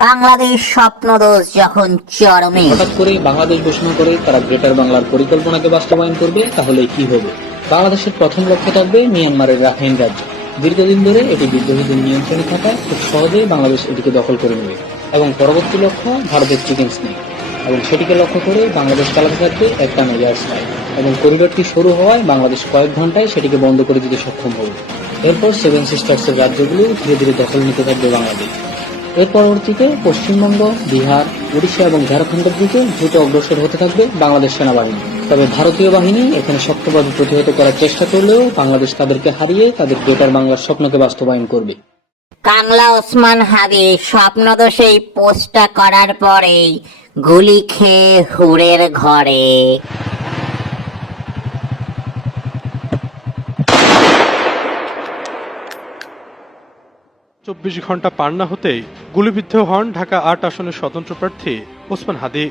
বাংলাদেশ স্বপ্নদোষ যখন চরমে। হঠাৎ করে বাংলাদেশ ঘোষণা করে তারা গ্রেটার বাংলার পরিকল্পনাকে বাস্তবায়ন করবে, তাহলে কি হবে? বাংলাদেশের প্রথম লক্ষ্য থাকবে মিয়ানমারের রাখাইন রাজ্য। দীর্ঘদিন ধরে এটি বিদ্রোহীদের নিয়ন্ত্রণে থাকায় খুব সহজেই বাংলাদেশ এটিকে দখল করে নেবে এবং পরবর্তী লক্ষ্য ভারতের চিকেন স্নেক, এবং সেটিকে লক্ষ্য করে বাংলাদেশ চালাতে থাকবে একটানা এয়ার স্ট্রাইক, এবং করিডোরটি শুরু হওয়ায় বাংলাদেশ কয়েক ঘন্টায় সেটিকে বন্ধ করে দিতে সক্ষম হবে। এরপর সেভেন সিস্টার্সের রাজ্যগুলো ধীরে ধীরে দখল নিতে থাকবে বাংলাদেশ। এর পরবর্তীতে পশ্চিমবঙ্গ, বিহার, উড়িষ্যা এবং ঝাড়খণ্ডের দিকে দ্রুত অগ্রসর হতে থাকবে বাংলাদেশ সেনাবাহিনী। তবে ভারতীয় বাহিনী এখানে শক্তভাবে প্রতিহত করার চেষ্টা করলেও বাংলাদেশ তাদেরকে হারিয়ে তাদের গ্রেটার বাংলার স্বপ্নকে বাস্তবায়ন করবে। কামলা ওসমান হাদির স্বপ্নদোষেই পোস্টটা করার পরেই গুলি খেয়ে হুড়ের ঘরে। 24 ঘন্টা পার না হতেই গুলিবিদ্ধ হন ঢাকা ৮ আসনের স্বতন্ত্র প্রার্থী ওসমান হাদি।